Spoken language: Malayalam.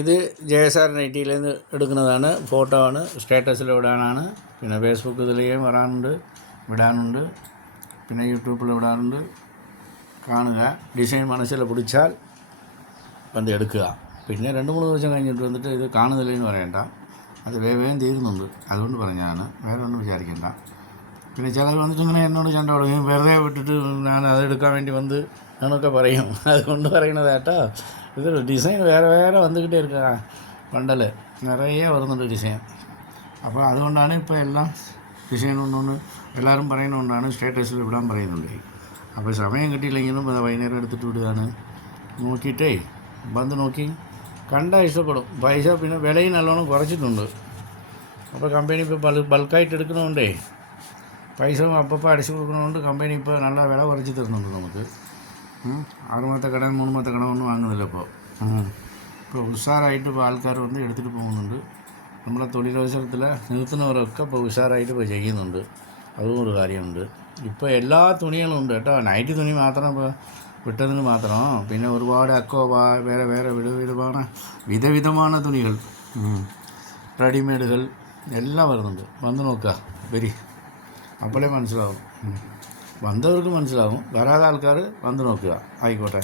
ഇത് JSR നൈറ്റിയിൽ നിന്ന് എടുക്കുന്നതാണ്. ഫോട്ടോ ആണ്, സ്റ്റാറ്റസിൽ ഇടാനാണ്. പിന്നെ ഫേസ്ബുക്ക് ഇതിലേയും വിടാനുണ്ട്. പിന്നെ യൂട്യൂബിൽ വിടാനുണ്ട്. കാണുക, ഡിസൈൻ മനസ്സിൽ പിടിച്ചാൽ വന്ന് എടുക്കുക. പിന്നെ 2-3 ദിവസം കഴിഞ്ഞിട്ട് വന്നിട്ട് ഇത് കാണുന്നില്ലെന്ന് പറയണ്ട, അത് വേഗം തീരുന്നുണ്ട്. അതുകൊണ്ട് പറഞ്ഞാണ്, വേറെ ഒന്നും വിചാരിക്കണ്ട. പിന്നെ ചിലർ വന്നിട്ട് ഇങ്ങനെ എന്നോട് ചണ്ട തുടങ്ങി, വെറുതെ വിട്ടിട്ട് ഞാൻ അതെടുക്കാൻ വേണ്ടി വന്ന് എന്നൊക്കെ പറയും. അതുകൊണ്ട് പറയണതാട്ടോ. ഇത് ഡിസൈൻ വേറെ വന്നുകിട്ടേ ഇരിക്കുക. പണ്ടൽ നിറയെ വരുന്നുണ്ട് ഡിസൈൻ. അപ്പോൾ അതുകൊണ്ടാണ് ഇപ്പോൾ എല്ലാം ഡിസൈൻ ഒന്നുകൊണ്ട് എല്ലാവരും പറയുന്നതുകൊണ്ടാണ് സ്റ്റാറ്റസിൽ വിടാൻ പറയുന്നുണ്ട്. അപ്പോൾ സമയം കിട്ടിയില്ലെങ്കിലും വൈകുന്നേരം എടുത്തിട്ട് വിടുകയാണ്. നോക്കിയിട്ടേ വന്ന് നോക്കി കണ്ടാൽ ഇഷ്ടപ്പെടും. പൈസ പിന്നെ വിലയും നല്ലോണം കുറച്ചിട്ടുണ്ട്. അപ്പോൾ കമ്പനി ഇപ്പോൾ ബൾക്കായിട്ട് എടുക്കണതുകൊണ്ടേ പൈസ അപ്പോൾ അടിച്ചു കൊടുക്കണതുകൊണ്ട് കമ്പനി ഇപ്പോൾ നല്ല വില കുറച്ച് തരുന്നുണ്ട് നമുക്ക്. 6 മാസത്തെ കടം 3 മാസത്തെ കടമൊന്നും വാങ്ങുന്നില്ല ഇപ്പോൾ ഉഷാറായിട്ട് ഇപ്പോൾ ആൾക്കാർ വന്ന് എടുത്തിട്ട് പോകുന്നുണ്ട്. നമ്മുടെ തൊഴിലവസരത്തിൽ നിർത്തുന്നവരൊക്കെ ഇപ്പോൾ ഉഷാറായിട്ട് ഇപ്പോൾ ചെയ്യുന്നുണ്ട്. അതും ഒരു കാര്യമുണ്ട്. ഇപ്പോൾ എല്ലാ തുണികളും ഉണ്ട് കേട്ടോ. നൈറ്റി തുണി മാത്രം ഇപ്പോൾ വിട്ടതിന് മാത്രം. പിന്നെ ഒരുപാട് അക്കോബ വേറെ വിധവിധமான തുണികൾ, റെഡിമെയ്ഡുകൾ എല്ലാം വരുന്നുണ്ട്. വന്ന് നോക്കുക, വരി, അപ്പോഴേ മനസ്സിലാവും. വന്നവർക്ക് മനസ്സിലാവും, വരാതെ ആൾക്കാർ വന്ന് നോക്കുക. ആയിക്കോട്ടെ.